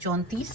34।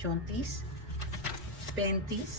34, 35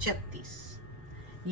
36,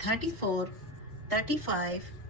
34, 35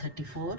34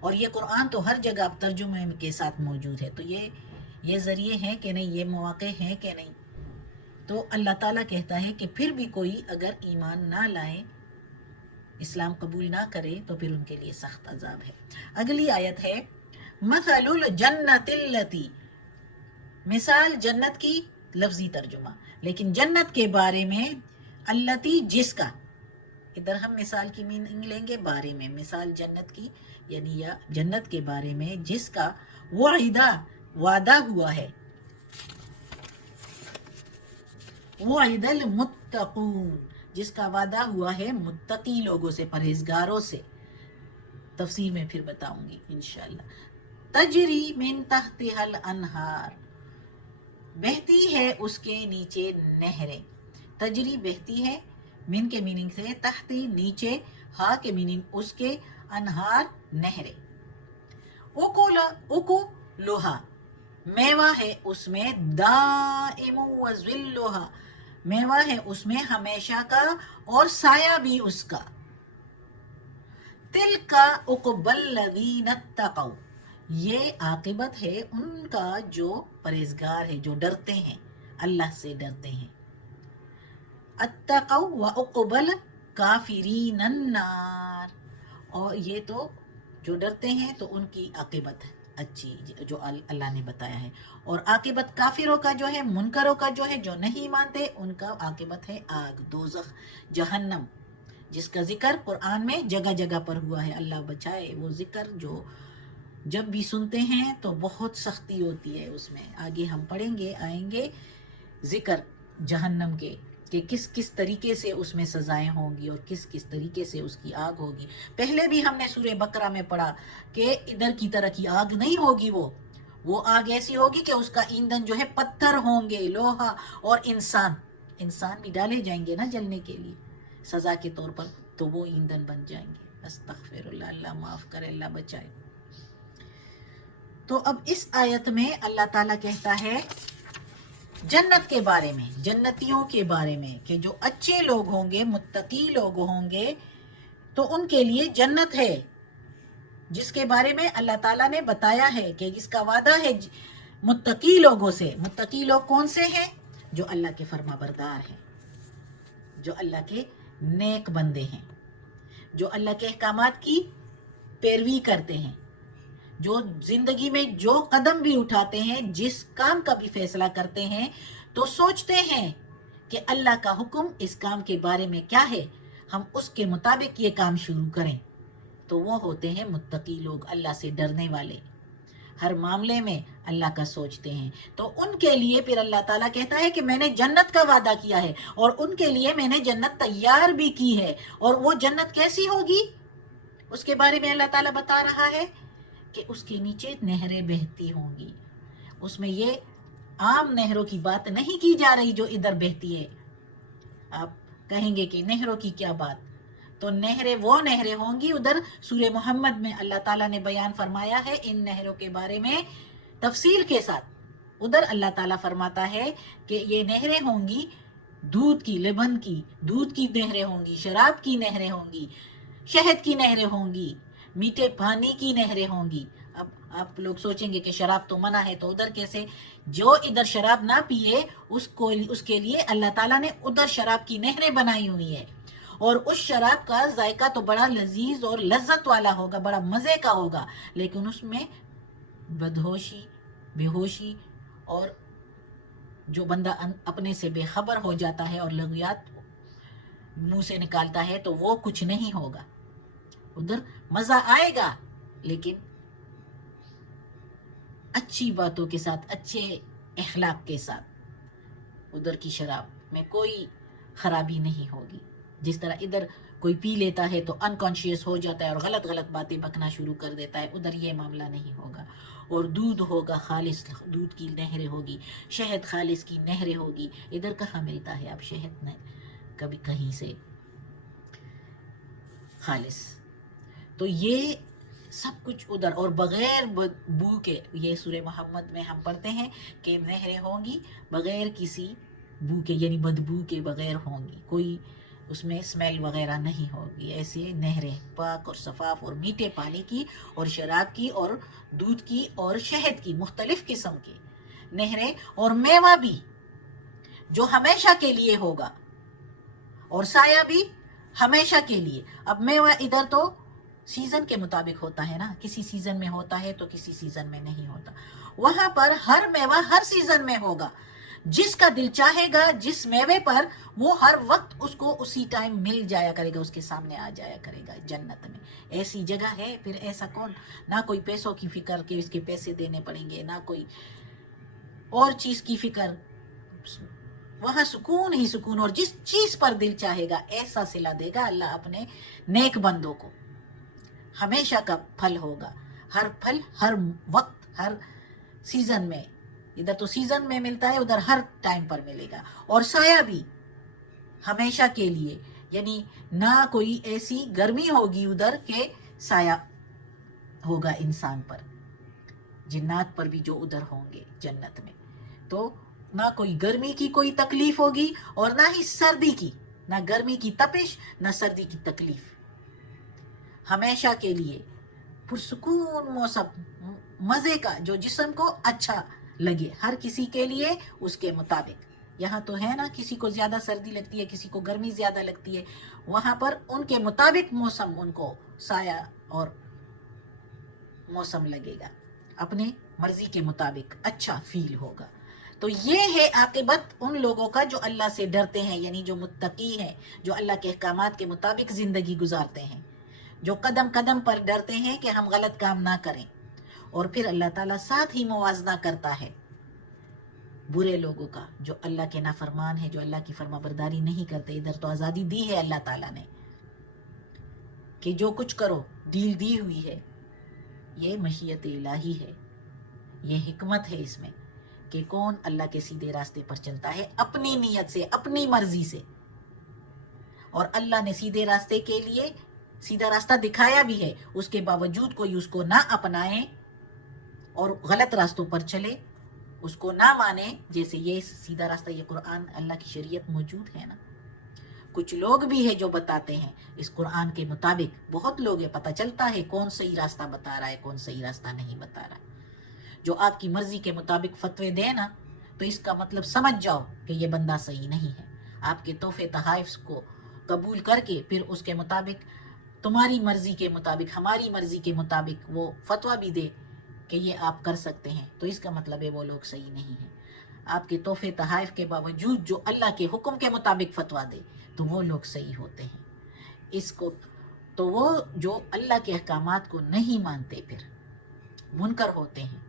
اور یہ قرآن تو ہر جگہ ترجمے کے ساتھ موجود ہے، تو یہ ذریعے ہیں کہ نہیں، یہ مواقع ہیں کہ نہیں. تو اللہ تعالیٰ کہتا ہے کہ پھر بھی کوئی اگر ایمان نہ لائے، اسلام قبول نہ کرے، تو پھر ان کے لیے سخت عذاب ہے. اگلی آیت ہے مثل الجنت التی، مثال جنت کی لفظی ترجمہ، لیکن جنت کے بارے میں التی جس کا، ادھر ہم مثال کی میننگ لیں گے بارے میں، مثال جنت کی یعنی یا جنت کے بارے میں جس کا وعدہ ہوا ہے، وعد المتقون، جس کا وعدہ ہوا ہے متقی لوگوں سے، پرہیزگاروں سے. تفسیر میں پھر بتاؤں گی انشاءاللہ. تجری من تحتها الانہار، بہتی ہے اس کے نیچے نہریں. تجری بہتی ہے، من کے میننگ سے تحتی نیچے، ہا کے میننگ اس کے، انہار نہریں. اکو لوہا، میوہ ہے اس میں، دائم و ذلھا، میوہ ہے اس میں ہمیشہ کا اور سایہ بھی اس کا. تلک عقبی الذین اتقوا، یہ عاقبت ہے ان کا جو پرہیزگار ہے، جو ڈرتے ہیں، اللہ سے ڈرتے ہیں. اتقوا وعقبی الکافرین النار، اور یہ تو جو ڈرتے ہیں تو ان کی عاقبت اچھی جو اللہ نے بتایا ہے. اور عاقبت کافروں کا جو ہے، منکروں کا جو ہے، جو نہیں مانتے، ان کا عاقبت ہے آگ، دوزخ، جہنم، جس کا ذکر قرآن میں جگہ جگہ پر ہوا ہے. اللہ بچائے وہ ذکر جو جب بھی سنتے ہیں تو بہت سختی ہوتی ہے اس میں. آگے ہم پڑھیں گے، آئیں گے ذکر جہنم کے کہ کس کس طریقے سے اس میں سزائیں ہوں گی اور کس کس طریقے سے اس کی آگ ہوگی. پہلے بھی ہم نے سورہ بقرہ میں پڑھا کہ ادھر کی طرح کی آگ نہیں ہوگی، وہ آگ ایسی ہوگی کہ اس کا ایندھن جو ہے پتھر ہوں گے، لوہا اور انسان بھی ڈالے جائیں گے نا جلنے کے لیے سزا کے طور پر، تو وہ ایندھن بن جائیں گے. استغفر اللہ، اللہ معاف کرے، اللہ بچائے. تو اب اس آیت میں اللہ تعالیٰ کہتا ہے جنت کے بارے میں، جنتیوں کے بارے میں، کہ جو اچھے لوگ ہوں گے، متقی لوگ ہوں گے، تو ان کے لیے جنت ہے، جس کے بارے میں اللہ تعالیٰ نے بتایا ہے کہ جس کا وعدہ ہے متقی لوگوں سے. متقی لوگ کون سے ہیں؟ جو اللہ کے فرما بردار ہیں، جو اللہ کے نیک بندے ہیں، جو اللہ کے احکامات کی پیروی کرتے ہیں، جو زندگی میں جو قدم بھی اٹھاتے ہیں، جس کام کا بھی فیصلہ کرتے ہیں، تو سوچتے ہیں کہ اللہ کا حکم اس کام کے بارے میں کیا ہے، ہم اس کے مطابق یہ کام شروع کریں. تو وہ ہوتے ہیں متقی لوگ، اللہ سے ڈرنے والے، ہر معاملے میں اللہ کا سوچتے ہیں. تو ان کے لیے پھر اللہ تعالیٰ کہتا ہے کہ میں نے جنت کا وعدہ کیا ہے، اور ان کے لیے میں نے جنت تیار بھی کی ہے. اور وہ جنت کیسی ہوگی اس کے بارے میں اللہ تعالیٰ بتا رہا ہے کہ اس کے نیچے نہریں بہتی ہوں گی. اس میں یہ عام نہروں کی بات نہیں کی جا رہی جو ادھر بہتی ہے. آپ کہیں گے کہ نہروں کی کیا بات، تو نہریں وہ نہریں ہوں گی، ادھر سورہ محمد میں اللہ تعالیٰ نے بیان فرمایا ہے ان نہروں کے بارے میں تفصیل کے ساتھ. ادھر اللہ تعالیٰ فرماتا ہے کہ یہ نہریں ہوں گی دودھ کی، لبن کی، دودھ کی نہریں ہوں گی، شراب کی نہریں ہوں گی، شہد کی نہریں ہوں گی، میٹھے پانی کی نہریں ہوں گی. اب آپ لوگ سوچیں گے کہ شراب تو منع ہے، تو ادھر کیسے؟ جو ادھر شراب نہ پیے اس کے لیے اللہ تعالیٰ نے ادھر شراب کی نہریں بنائی ہوئی ہے. اور اس شراب کا ذائقہ تو بڑا لذیذ اور لذت والا ہوگا، بڑا مزے کا ہوگا، لیکن اس میں بدہوشی، بے ہوشی، اور جو بندہ اپنے سے بے خبر ہو جاتا ہے اور لغویات منہ سے نکالتا ہے، تو وہ کچھ نہیں ہوگا. ادھر مزہ آئے گا لیکن اچھی باتوں کے ساتھ، اچھے اخلاق کے ساتھ. ادھر کی شراب میں کوئی خرابی نہیں ہوگی. جس طرح ادھر کوئی پی لیتا ہے تو انکانشیس ہو جاتا ہے اور غلط غلط باتیں بکنا شروع کر دیتا ہے، ادھر یہ معاملہ نہیں ہوگا. اور دودھ ہوگا خالص، دودھ کی نہریں ہوگی، شہد خالص کی نہریں ہوگی. ادھر کہاں ملتا ہے اب شہد کبھی کہیں سے خالص؟ تو یہ سب کچھ ادھر، اور بغیر بو کے، یہ سورہ محمد میں ہم پڑھتے ہیں کہ نہریں ہوں گی بغیر کسی بو کے، یعنی بدبو کے بغیر ہوں گی. کوئی اس میں اسمیل وغیرہ نہیں ہوگی. ایسے نہریں پاک اور صفاف اور میٹھے پانی کی اور شراب کی اور دودھ کی اور شہد کی مختلف قسم کی نہریں، اور میوہ بھی جو ہمیشہ کے لیے ہوگا، اور سایہ بھی ہمیشہ کے لیے. اب میوہ ادھر تو سیزن کے مطابق ہوتا ہے نا، کسی سیزن میں ہوتا ہے تو کسی سیزن میں نہیں ہوتا. وہاں پر ہر میوہ ہر سیزن میں ہوگا. جس کا دل چاہے گا جس میوے پر، وہ ہر وقت اس کو اسی ٹائم مل جایا کرے گا، اس کے سامنے آ جایا کرے گا جنت میں. ایسی جگہ ہے پھر ایسا کون؟ نہ کوئی پیسوں کی فکر کہ اس کے پیسے دینے پڑیں گے، نہ کوئی اور چیز کی فکر. وہاں سکون ہی سکون، اور جس چیز پر دل چاہے گا ایسا صلہ دے گا اللہ اپنے نیک بندوں کو. ہمیشہ کا پھل ہوگا، ہر پھل ہر وقت ہر سیزن میں. ادھر تو سیزن میں ملتا ہے، ادھر ہر ٹائم پر ملے گا. اور سایہ بھی ہمیشہ کے لیے، یعنی نہ کوئی ایسی گرمی ہوگی ادھر کہ سایہ ہوگا انسان پر. جنات پر بھی جو ادھر ہوں گے جنت میں، تو نہ کوئی گرمی کی کوئی تکلیف ہوگی اور نہ ہی سردی کی، نہ گرمی کی تپش نہ سردی کی تکلیف. ہمیشہ کے لیے پرسکون موسم، مزے کا، جو جسم کو اچھا لگے، ہر کسی کے لیے اس کے مطابق. یہاں تو ہے نا، کسی کو زیادہ سردی لگتی ہے، کسی کو گرمی زیادہ لگتی ہے. وہاں پر ان کے مطابق موسم، ان کو سایہ اور موسم لگے گا، اپنے مرضی کے مطابق اچھا فیل ہوگا. تو یہ ہے عاقبت ان لوگوں کا جو اللہ سے ڈرتے ہیں، یعنی جو متقی ہیں، جو اللہ کے احکامات کے مطابق زندگی گزارتے ہیں، جو قدم قدم پر ڈرتے ہیں کہ ہم غلط کام نہ کریں. اور پھر اللہ تعالیٰ ساتھ ہی موازنہ کرتا ہے برے لوگوں کا، جو اللہ کے نافرمان ہیں، جو اللہ کی فرما برداری نہیں کرتے. ادھر تو آزادی دی ہے اللہ تعالیٰ نے کہ جو کچھ کرو، ڈیل دی ہوئی ہے. یہ مشیت الہی ہے، یہ حکمت ہے اس میں کہ کون اللہ کے سیدھے راستے پر چلتا ہے اپنی نیت سے، اپنی مرضی سے. اور اللہ نے سیدھے راستے کے لیے سیدھا راستہ دکھایا بھی ہے، اس کے باوجود کوئی اس کو نہ اپنائے اور غلط راستوں پر چلے، اس کو نہ مانے. جیسے یہ سیدھا راستہ، یہ قرآن اللہ کی شریعت موجود ہے نا. کچھ لوگ بھی ہیں جو بتاتے ہیں اس قرآن کے مطابق، بہت لوگ ہیں، پتہ چلتا ہے کون صحیح راستہ بتا رہا ہے، کون صحیح راستہ نہیں بتا رہا. جو آپ کی مرضی کے مطابق فتوے دے نا، تو اس کا مطلب سمجھ جاؤ کہ یہ بندہ صحیح نہیں ہے. آپ کے تحفے تحائف کو قبول کر کے پھر اس کے مطابق، تمہاری مرضی کے مطابق، ہماری مرضی کے مطابق وہ فتویٰ بھی دے کہ یہ آپ کر سکتے ہیں، تو اس کا مطلب ہے وہ لوگ صحیح نہیں ہیں. آپ کے تحفے تحائف کے باوجود جو اللہ کے حکم کے مطابق فتویٰ دے تو وہ لوگ صحیح ہوتے ہیں. اس کو تو وہ جو اللہ کے احکامات کو نہیں مانتے پھر منکر ہوتے ہیں،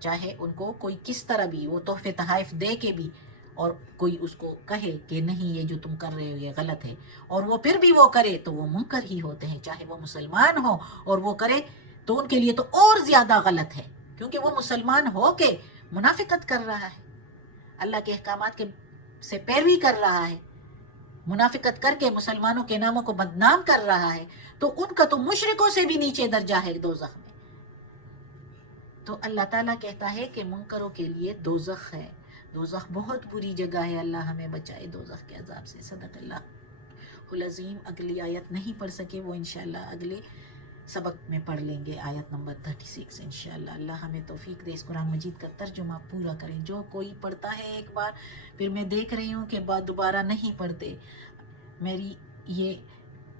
چاہے ان کو کوئی کس طرح بھی وہ تحفے تحائف دے کے بھی، اور کوئی اس کو کہے کہ نہیں یہ جو تم کر رہے ہو یہ غلط ہے، اور وہ پھر بھی وہ کرے تو وہ منکر ہی ہوتے ہیں. چاہے وہ مسلمان ہو اور وہ کرے تو ان کے لیے تو اور زیادہ غلط ہے، کیونکہ وہ مسلمان ہو کے منافقت کر رہا ہے، اللہ کے احکامات کے سے پیروی کر رہا ہے، منافقت کر کے مسلمانوں کے ناموں کو بدنام کر رہا ہے. تو ان کا تو مشرکوں سے بھی نیچے درجہ ہے دوزخ میں. تو اللہ تعالیٰ کہتا ہے کہ منکروں کے لیے دوزخ ہے. دوزخ بہت بری جگہ ہے، اللہ ہمیں بچائے دوزخ کے عذاب سے. صدق اللہ العظیم. اگلی آیت نہیں پڑھ سکے، وہ انشاءاللہ اگلے سبق میں پڑھ لیں گے، آیت نمبر 36 انشاءاللہ. اللہ ہمیں توفیق دے اس قرآن مجید کا ترجمہ پورا کریں. جو کوئی پڑھتا ہے ایک بار، پھر میں دیکھ رہی ہوں کہ دوبارہ نہیں پڑھتے. میری یہ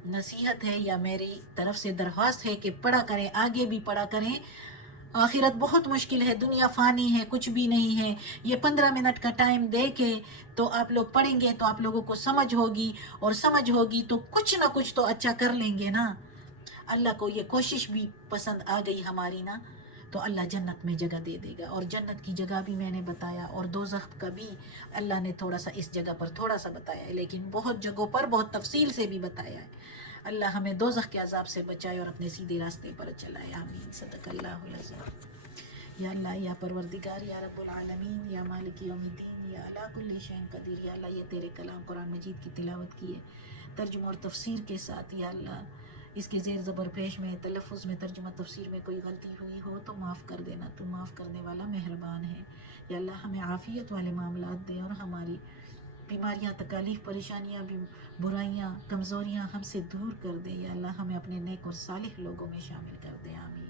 نصیحت ہے یا میری طرف سے درخواست ہے کہ پڑھا کریں، آگے بھی پڑھا کریں. آخرت بہت مشکل ہے، دنیا فانی ہے، کچھ بھی نہیں ہے. یہ 15 منٹ کا ٹائم دے کے تو آپ لوگ پڑھیں گے تو آپ لوگوں کو سمجھ ہوگی، اور سمجھ ہوگی تو کچھ نہ کچھ تو اچھا کر لیں گے نا. اللہ کو یہ کوشش بھی پسند آ گئی ہماری نا، تو اللہ جنت میں جگہ دے دے گا. اور جنت کی جگہ بھی میں نے بتایا، اور دوزخ کا بھی اللہ نے تھوڑا سا اس جگہ پر تھوڑا سا بتایا ہے، لیکن بہت جگہوں پر بہت تفصیل سے بھی بتایا ہے. اللہ ہمیں دوزخ کے عذاب سے بچائے اور اپنے سیدھے راستے پر چلائے. آمین. صدق اللہ العظیم. یا اللہ، یا پروردگار، یا رب العالمین، یا مالک یوم الدین، یا علی کل شیء قدیر. یا اللہ، یہ تیرے کلام قرآن مجید کی تلاوت کی ہے ترجمہ اور تفسیر کے ساتھ. یا اللہ، اس کے زیر زبر پیش میں، تلفظ میں، ترجمہ تفسیر میں کوئی غلطی ہوئی ہو تو معاف کر دینا، تو معاف کرنے والا مہربان ہے. یا اللہ، ہمیں عافیت والے معاملات دے اور ہماری بیماریاں، تکالیف، پریشانیاں، برائیاں، کمزوریاں ہم سے دور کر دے یا اللہ، ہمیں اپنے نیک اور صالح لوگوں میں شامل کر دے، آمین۔